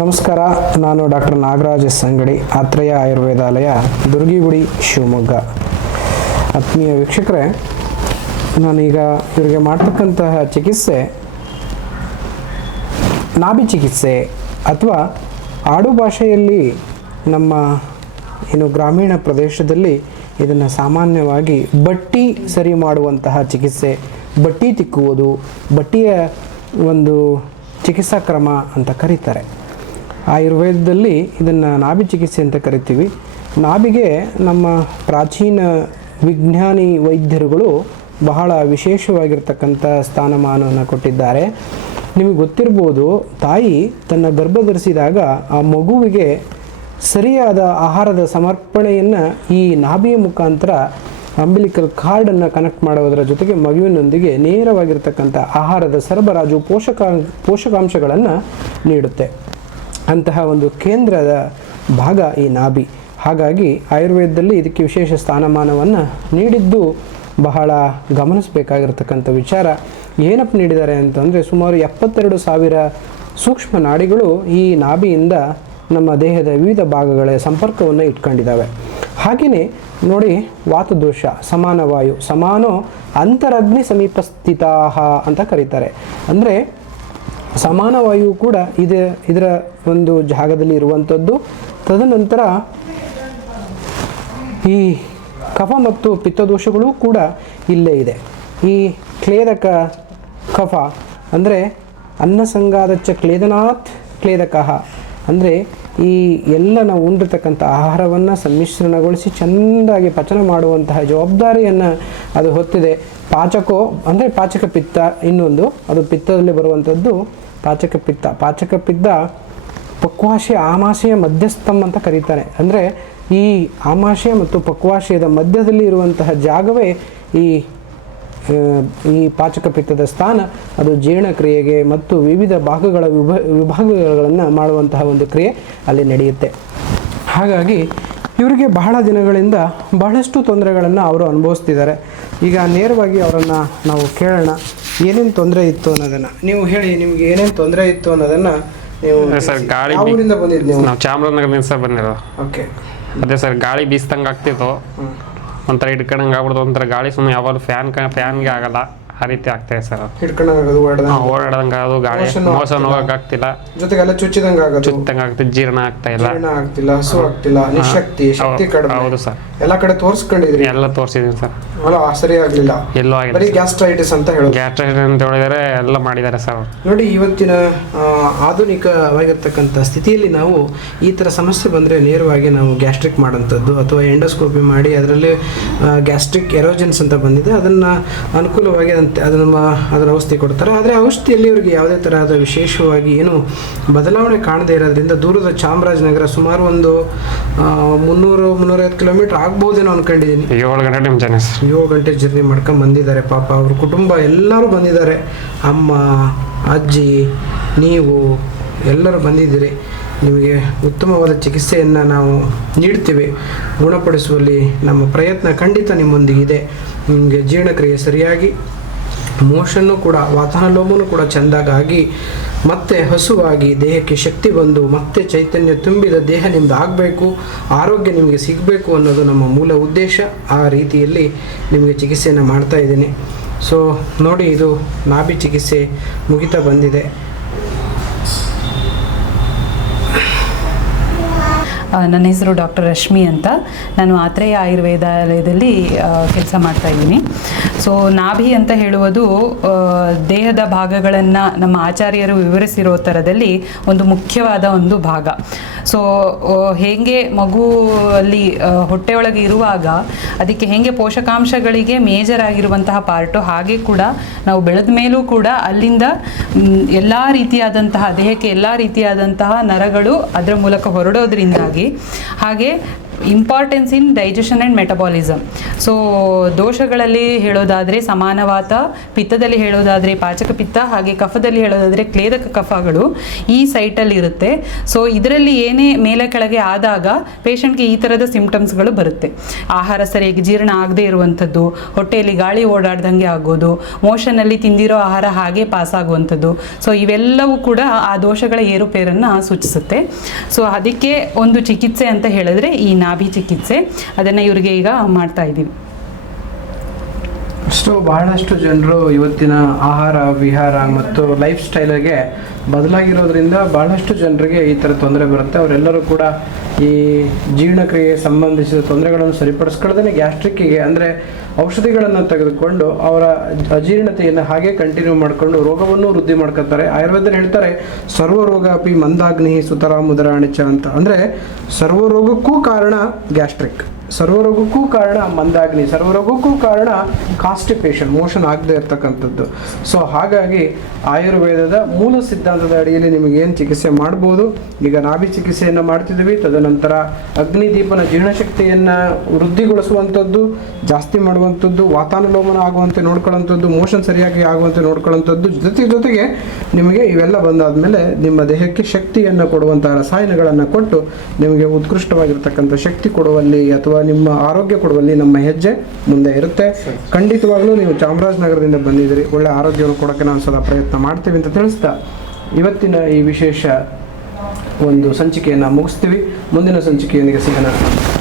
ನಮಸ್ಕಾರ, ನಾನು doctor Nagaraj S ಅಂಗಡಿ, ಆತ್ರೇಯ ಆಯುರ್ವೇದಾಲಯ, ದುರ್ಗಿಗುಡಿ, ಶಿವಮೊಗ್ಗ. ಆತ್ಮೀಯ ವೀಕ್ಷಕರೇ, ನಾನೀಗ ಇವರಿಗೆ ಮಾಡ್ತಕ್ಕಂತಹ ಚಿಕಿತ್ಸೆ ನಾಭಿ ಚಿಕಿತ್ಸೆ ಅಥವಾ ಆಡು ಭಾಷೆಯಲ್ಲಿ ನಮ್ಮ ಏನು ಗ್ರಾಮೀಣ ಪ್ರದೇಶದಲ್ಲಿ ಇದನ್ನು ಸಾಮಾನ್ಯವಾಗಿ ಬಟ್ಟಿ ಸರಿ ಮಾಡುವಂತಹ ಚಿಕಿತ್ಸೆ, ಬಟ್ಟಿ ತಿಕ್ಕುವುದು, ಬಟ್ಟಿಯ ಒಂದು ಚಿಕಿತ್ಸಾ ಕ್ರಮ ಅಂತ ಕರೀತಾರೆ. ಆಯುರ್ವೇದದಲ್ಲಿ ಇದನ್ನು ನಾಭಿ ಚಿಕಿತ್ಸೆ ಅಂತ ಕರಿತೀವಿ. ನಾಭಿಗೆ ನಮ್ಮ ಪ್ರಾಚೀನ ವಿಜ್ಞಾನಿ ವೈದ್ಯರುಗಳು ಬಹಳ ವಿಶೇಷವಾಗಿರ್ತಕ್ಕಂಥ ಸ್ಥಾನಮಾನವನ್ನು ಕೊಟ್ಟಿದ್ದಾರೆ. ನಿಮಗೆ ಗೊತ್ತಿರ್ಬೋದು, ತಾಯಿ ತನ್ನ ಗರ್ಭ ಧರಿಸಿದಾಗ ಆ ಮಗುವಿಗೆ ಸರಿಯಾದ ಆಹಾರದ ಸಮರ್ಪಣೆಯನ್ನು ಈ ನಾಭಿಯ ಮುಖಾಂತರ ಅಂಬಿಲಿಕಲ್ ಕಾರ್ಡನ್ನು ಕನೆಕ್ಟ್ ಮಾಡೋದರ ಜೊತೆಗೆ ಮಗುವಿನೊಂದಿಗೆ ನೇರವಾಗಿರ್ತಕ್ಕಂಥ ಆಹಾರದ ಸರಬರಾಜು ಪೋಷಕಾಂಶಗಳನ್ನು ನೀಡುತ್ತೆ. ಅಂತಹ ಒಂದು ಕೇಂದ್ರದ ಭಾಗ ಈ ನಾಭಿ. ಹಾಗಾಗಿ ಆಯುರ್ವೇದದಲ್ಲಿ ಇದಕ್ಕೆ ವಿಶೇಷ ಸ್ಥಾನಮಾನವನ್ನು ನೀಡಿದ್ದು ಬಹಳ ಗಮನಿಸಬೇಕಾಗಿರ್ತಕ್ಕಂಥ ವಿಚಾರ. ಏನಪ್ಪ ನೀಡಿದ್ದಾರೆ ಅಂತಂದರೆ, ಸುಮಾರು 72,000 ಸೂಕ್ಷ್ಮ ನಾಡಿಗಳು ಈ ನಾಭಿಯಿಂದ ನಮ್ಮ ದೇಹದ ವಿವಿಧ ಭಾಗಗಳ ಸಂಪರ್ಕವನ್ನು ಇಟ್ಕೊಂಡಿದ್ದಾವೆ. ಹಾಗೆಯೇ ನೋಡಿ, ವಾತದೋಷ, ಸಮಾನ ವಾಯು, ಸಮಾನೋ ಅಂತರಗ್ನಿ ಸಮೀಪಸ್ಥಿತಾ ಅಂತ ಕರೀತಾರೆ. ಅಂದರೆ ಸಮಾನ ವಾಯು ಕೂಡ ಇದರ ಒಂದು ಜಾಗದಲ್ಲಿ ಇರುವಂಥದ್ದು. ತದನಂತರ ಈ ಕಫ ಮತ್ತು ಪಿತ್ತದೋಷಗಳು ಕೂಡ ಇಲ್ಲೇ ಇದೆ. ಈ ಕ್ಲೇದಕ ಕಫ ಅಂದರೆ ಅನ್ನಸಂಗಾದಚ್ಚ ಕ್ಲೇದನಾಥ್ ಕ್ಲೇದಕಃ ಅಂದರೆ ಈ ಎಲ್ಲ ನಾವು ಉಂಡಿರ್ತಕ್ಕಂಥ ಆಹಾರವನ್ನು ಸಮ್ಮಿಶ್ರಣಗೊಳಿಸಿ ಚೆಂದಾಗಿ ಪಚನ ಮಾಡುವಂತಹ ಜವಾಬ್ದಾರಿಯನ್ನು ಅದು ಹೊತ್ತಿದೆ. ಪಾಚಕೋ ಅಂದರೆ ಪಾಚಕ ಪಿತ್ತ, ಇನ್ನೊಂದು ಅದು ಪಿತ್ತದಲ್ಲಿ ಬರುವಂಥದ್ದು ಪಾಚಕ ಪಿತ್ತ. ಪಾಚಕ ಪಿತ್ತ ಪಕ್ವಾಶಯ ಆಮಾಶಯ ಮಧ್ಯಸ್ಥಂ ಅಂತ ಕರೀತಾರೆ. ಅಂದರೆ ಈ ಆಮಾಶಯ ಮತ್ತು ಪಕ್ವಾಶಯದ ಮಧ್ಯದಲ್ಲಿ ಇರುವಂತಹ ಜಾಗವೇ ಈ ಪಾಚಕ ಪಿತ್ತದ ಸ್ಥಾನ. ಅದು ಜೀರ್ಣಕ್ರಿಯೆಗೆ ಮತ್ತು ವಿವಿಧ ಭಾಗಗಳ ವಿಭಾಗಗಳನ್ನು ಮಾಡುವಂತಹ ಒಂದು ಕ್ರಿಯೆ ಅಲ್ಲಿ ನಡೆಯುತ್ತೆ. ಹಾಗಾಗಿ ಇವರಿಗೆ ಬಹಳ ದಿನಗಳಿಂದ ಬಹಳಷ್ಟು ತೊಂದರೆಗಳನ್ನು ಅವರು ಅನುಭವಿಸ್ತಿದ್ದಾರೆ. ಈಗ ನೇರವಾಗಿ ಅವರನ್ನು ನಾವು ಕೇಳೋಣ, ಏನೇನು ತೊಂದರೆ ಇತ್ತು ಅನ್ನೋದನ್ನು. ನೀವು ಹೇಳಿ, ನಿಮ್ಗೆ ಏನೇನು ತೊಂದರೆ ಇತ್ತು ಅನ್ನೋದನ್ನು ನೀವು. ಸರ್, ಗಾಳಿ ಊರಿಂದ ಬಂದಿದ್ದು ನೀವು? ನಾವು ಚಾಮರಾಜನಗರದಿಂದ ಸರ್ ಬಂದಿರೋ. ಓಕೆ. ಅದೇ ಸರ್, ಗಾಳಿ ಬೀಸ್ದಂಗೆ ಆಗ್ತಿತ್ತು, ಒಂಥರ ಹಿಡ್ಕೊಂಡಂಗೆ ಆಗ್ಬಿಡ್ತು, ಒಂಥರ ಗಾಳಿ ಸುಮ್ಮನೆ ಯಾವಾಗಲೂ ಫ್ಯಾನ್ಗೆ ಆಗಲ್ಲ, ಆ ರೀತಿ ಆಗ್ತಾಯಿದೆ ಸರ್. ಹಿಡ್ಕೊಂಡಂಗೆ ಓಡಾಡಂಗೆ ಅದು ಗಾಳಿ ಮೋಷನ್ ಹೋಗಕ್ಕೆ ಆಗ್ತಿಲ್ಲ, ಜೊತೆಗೆ ಎಲ್ಲ ಚುಚ್ಚಿದಂಗೆ ಆಗ್ತಿದೆ, ಜೀರ್ಣ ಆಗ್ತಿಲ್ಲ, ಹಸು ಆಗ್ತಿಲ್ಲ, ನಿಶಕ್ತಿ, ಶಕ್ತಿ ಕಡಿಮೆ. ಹೌದು ಸರ್, ಎಲ್ಲ ಕಡೆ ತೋರಿಸ್ಕೊಂಡಿದ್ರಿ? ಎಲ್ಲ ತೋರಿಸಿದೀನಿ ಸರ್, ಸರಿ ಆಗ್ಲಿಲ್ಲ, ಎಲ್ಲೋ ಆಗಿದೆ. ಬರೀ ಗ್ಯಾಸ್ಟ್ರೈಟಿಸ್ ಅಂತ ಹೇಳೋದು. ಗ್ಯಾಸ್ಟ್ರೈಟಿಸ್ ಅಂತ ಹೇಳಿದರೆ ಎಲ್ಲ ಮಾಡಿದ್ದಾರೆ ಸರ್. ನೋಡಿ, ಇವತ್ತಿನ ಆಧುನಿಕವಾಗಿರ್ತಕ್ಕಂಥ ಸ್ಥಿತಿಯಲ್ಲಿ ನಾವು ಈ ಥರ ಸಮಸ್ಯೆ ಬಂದರೆ ನೇರವಾಗಿ ನಾವು ಗ್ಯಾಸ್ಟ್ರಿಕ್ ಮಾಡೋಂಥದ್ದು ಅಥವಾ ಎಂಡೋಸ್ಕೋಪಿ ಮಾಡಿ ಅದರಲ್ಲಿ ಗ್ಯಾಸ್ಟ್ರಿಕ್ ಎರೋಜನ್ಸ್ ಅಂತ ಬಂದಿದೆ, ಅದನ್ನು ಅನುಕೂಲವಾಗಿ ಅದರ ಔಷಧಿ ಕೊಡ್ತಾರೆ. ಆದರೆ ಔಷಧಿಯಲ್ಲಿ ಇವರಿಗೆ ಯಾವುದೇ ಥರದ ವಿಶೇಷವಾಗಿ ಏನು ಬದಲಾವಣೆ ಕಾಣದೇ ಇರೋದ್ರಿಂದ ದೂರದ ಚಾಮರಾಜನಗರ ಸುಮಾರು ಒಂದು 300-350 ಕಿಲೋಮೀಟರ್ ಆಗ್ಬೋದೇನೋ ಅನ್ಕೊಂಡಿದ್ದೀನಿ. 7 ಗಂಟೆ ಜರ್ನಿ ಮಾಡ್ಕೊಂಡು ಬಂದಿದ್ದಾರೆ. ಪಾಪ ಅವ್ರ ಕುಟುಂಬ ಎಲ್ಲರೂ ಬಂದಿದ್ದಾರೆ, ಅಮ್ಮ, ಅಜ್ಜಿ, ನೀವು ಎಲ್ಲರೂ ಬಂದಿದ್ದೀರಿ. ನಿಮಗೆ ಉತ್ತಮವಾದ ಚಿಕಿತ್ಸೆಯನ್ನು ನಾವು ನೀಡ್ತೀವಿ. ಗುಣಪಡಿಸುವಲ್ಲಿ ನಮ್ಮ ಪ್ರಯತ್ನ ಖಂಡಿತ ನಿಮ್ಮೊಂದಿಗಿದೆ. ನಿಮಗೆ ಜೀರ್ಣಕ್ರಿಯೆ ಸರಿಯಾಗಿ, ಮೋಷನ್ನು ಕೂಡ, ವಾತಾನುಲೋಮನೂ ಕೂಡ ಚೆಂದಾಗಿ, ಮತ್ತೆ ಹಸುವಾಗಿ ದೇಹಕ್ಕೆ ಶಕ್ತಿ ಬಂದು ಮತ್ತೆ ಚೈತನ್ಯ ತುಂಬಿದ ದೇಹ ನಿಮ್ದು ಆಗಬೇಕು, ಆರೋಗ್ಯ ನಿಮಗೆ ಸಿಗಬೇಕು ಅನ್ನೋದು ನಮ್ಮ ಮೂಲ ಉದ್ದೇಶ. ಆ ರೀತಿಯಲ್ಲಿ ನಿಮಗೆ ಚಿಕಿತ್ಸೆಯನ್ನು ಮಾಡ್ತಾ ಇದ್ದೀನಿ. ಸೊ ನೋಡಿ, ಇದು ನಾಭಿ ಚಿಕಿತ್ಸೆ ಮುಗಿತಾ ಬಂದಿದೆ. ನನ್ನ ಹೆಸರು ಡಾಕ್ಟರ್ ರಶ್ಮಿ ಅಂತ. ನಾನು ಆತ್ರೇಯ ಆಯುರ್ವೇದಾಲಯದಲ್ಲಿ ಕೆಲಸ ಮಾಡ್ತಾಯಿದ್ದೀನಿ. ಸೊ ನಾಭಿ ಅಂತ ಹೇಳುವುದು ದೇಹದ ಭಾಗಗಳನ್ನು ನಮ್ಮ ಆಚಾರ್ಯರು ವಿವರಿಸಿರೋ ಥರದಲ್ಲಿ ಒಂದು ಮುಖ್ಯವಾದ ಒಂದು ಭಾಗ. ಸೊ ಹೇಗೆ ಮಗುವಲ್ಲಿ ಹೊಟ್ಟೆಯೊಳಗೆ ಇರುವಾಗ ಅದಕ್ಕೆ ಹೇಗೆ ಪೋಷಕಾಂಶಗಳಿಗೆ ಮೇಜರ್ ಆಗಿರುವಂತಹ ಪಾರ್ಟು, ಹಾಗೆ ಕೂಡ ನಾವು ಬೆಳೆದ ಮೇಲೂ ಕೂಡ ಅಲ್ಲಿಂದ ಎಲ್ಲ ರೀತಿಯಾದಂತಹ ದೇಹಕ್ಕೆ ಎಲ್ಲ ರೀತಿಯಾದಂತಹ ನರಗಳು ಅದರ ಮೂಲಕ ಹೊರಡೋದ್ರಿಂದಾಗಿ, ಹಾಗೆ importance in digestion and metabolism. So ದೋಷಗಳಲ್ಲಿ ಹೇಳೋದಾದರೆ ಸಮಾನವಾತ, ಪಿತ್ತದಲ್ಲಿ ಹೇಳೋದಾದರೆ ಪಾಚಕ ಪಿತ್ತ, ಹಾಗೆ ಕಫದಲ್ಲಿ ಹೇಳೋದಾದರೆ ಕ್ಲೇದಕ ಕಫಗಳು ಈ ಸೈಟಲ್ಲಿ ಇರುತ್ತೆ. ಸೊ ಇದರಲ್ಲಿ ಏನೇ ಮೇಲೆ ಕೆಳಗೆ ಆದಾಗ ಪೇಷಂಟ್ಗೆ ಈ ಥರದ ಸಿಂಪ್ಟಮ್ಸ್ಗಳು ಬರುತ್ತೆ. ಆಹಾರ ಸರಿಯಾಗಿ ಜೀರ್ಣ ಆಗದೇ ಇರುವಂಥದ್ದು, ಹೊಟ್ಟೆಯಲ್ಲಿ ಗಾಳಿ ಓಡಾಡ್ದಂಗೆ ಆಗೋದು, ಮೋಷನಲ್ಲಿ ತಿಂದಿರೋ ಆಹಾರ ಹಾಗೆ ಪಾಸ್ ಆಗುವಂಥದ್ದು. ಸೊ ಇವೆಲ್ಲವೂ ಕೂಡ ಆ ದೋಷಗಳ ಏರುಪೇರನ್ನು ಸೂಚಿಸುತ್ತೆ. ಸೊ ಅದಕ್ಕೆ ಒಂದು ಚಿಕಿತ್ಸೆ ಅಂತ ಹೇಳಿದ್ರೆ ಈ ನಾಭಿ ಚಿಕಿತ್ಸೆ, ಅದನ್ನು ಇವರಿಗೆ ಈಗ ಮಾಡ್ತಾ ಇದ್ದೀವಿ. ಬಹಳಷ್ಟು ಜನರು ಇವತ್ತಿನ ಆಹಾರ ವಿಹಾರ ಮತ್ತು ಲೈಫ್ ಸ್ಟೈಲಿಗೆ ಬದಲಾಗಿರೋದ್ರಿಂದ ಬಹಳಷ್ಟು ಜನರಿಗೆ ಈ ಥರ ತೊಂದರೆ ಬರುತ್ತೆ. ಅವರೆಲ್ಲರೂ ಕೂಡ ಈ ಜೀರ್ಣಕ್ರಿಯೆ ಸಂಬಂಧಿಸಿದ ತೊಂದರೆಗಳನ್ನು ಸರಿಪಡಿಸ್ಕೊಳ್ಳೋದೇ ಗ್ಯಾಸ್ಟ್ರಿಕ್ಕಿಗೆ ಅಂದರೆ ಔಷಧಿಗಳನ್ನು ತೆಗೆದುಕೊಂಡು ಅವರ ಅಜೀರ್ಣತೆಯನ್ನು ಹಾಗೆ ಕಂಟಿನ್ಯೂ ಮಾಡಿಕೊಂಡು ರೋಗವನ್ನು ವೃದ್ಧಿ ಮಾಡ್ಕೊತಾರೆ. ಆಯುರ್ವೇದದಲ್ಲಿ ಹೇಳ್ತಾರೆ ಸರ್ವರೋಗ ಅಪಿ ಮಂದಾಗ್ನಿ ಸುತರ ಮುದರಾಣಿಚ ಅಂತ. ಅಂದರೆ ಸರ್ವರೋಗಕ್ಕೂ ಕಾರಣ ಗ್ಯಾಸ್ಟ್ರಿಕ್, ಸರ್ವರೋಗಕ್ಕೂ ಕಾರಣ ಮಂದಾಗ್ನಿ, ಸರ್ವರೋಗಕ್ಕೂ ಕಾರಣ ಕಾನ್ಸ್ಟಿಪೇಷನ್, ಮೋಷನ್ ಆಗದೆ ಇರ್ತಕ್ಕಂಥದ್ದು. ಸೊ ಹಾಗಾಗಿ ಆಯುರ್ವೇದದ ಮೂಲ ಸಿದ್ಧಾಂತದ ಅಡಿಯಲ್ಲಿ ನಿಮಗೆ ಏನು ಚಿಕಿತ್ಸೆ ಮಾಡ್ಬೋದು. ಈಗ ನಾಭಿ ಚಿಕಿತ್ಸೆಯನ್ನು ಮಾಡ್ತಿದ್ದೀವಿ, ತದನಂತರ ಅಗ್ನಿದೀಪನ ಜೀರ್ಣಶಕ್ತಿಯನ್ನು ವೃದ್ಧಿಗೊಳಿಸುವಂಥದ್ದು, ಜಾಸ್ತಿ ಮಾಡುವಂಥದ್ದು, ವಾತಾನುಲೋಮನ ಆಗುವಂತೆ ನೋಡ್ಕೊಳ್ಳೋಂಥದ್ದು, ಮೋಷನ್ ಸರಿಯಾಗಿ ಆಗುವಂತೆ ನೋಡ್ಕೊಳ್ಳೋಂಥದ್ದು, ಜೊತೆಗೆ ನಿಮಗೆ ಇವೆಲ್ಲ ಬಂದಾದಮೇಲೆ ನಿಮ್ಮ ದೇಹಕ್ಕೆ ಶಕ್ತಿಯನ್ನು ಕೊಡುವಂಥ ರಸಾಯನಗಳನ್ನು ಕೊಟ್ಟು ನಿಮಗೆ ಉತ್ಕೃಷ್ಟವಾಗಿರ್ತಕ್ಕಂಥ ಶಕ್ತಿ ಕೊಡುವಲ್ಲಿ ಅಥವಾ ನಿಮ್ಮ ಆರೋಗ್ಯ ಕೊಡುವಲ್ಲಿ ನಮ್ಮ ಹೆಜ್ಜೆ ಮುಂದೆ ಇರುತ್ತೆ. ಖಂಡಿತವಾಗ್ಲೂ ನೀವು ಚಾಮರಾಜನಗರದಿಂದ ಬಂದಿದ್ದೀರಿ, ಒಳ್ಳೆ ಆರೋಗ್ಯವನ್ನು ಕೊಡೋಕ್ಕೆ ನಾವು ಸದಾ ಪ್ರಯತ್ನ ಮಾಡ್ತೀವಿ ಅಂತ ತಿಳಿಸ್ತಾ ಇವತ್ತಿನ ಈ ವಿಶೇಷ ಒಂದು ಸಂಚಿಕೆಯನ್ನು ಮುಗಿಸ್ತೀವಿ. ಮುಂದಿನ ಸಂಚಿಕೆಯೊಂದಿಗೆ ಸಿಗೋಣ.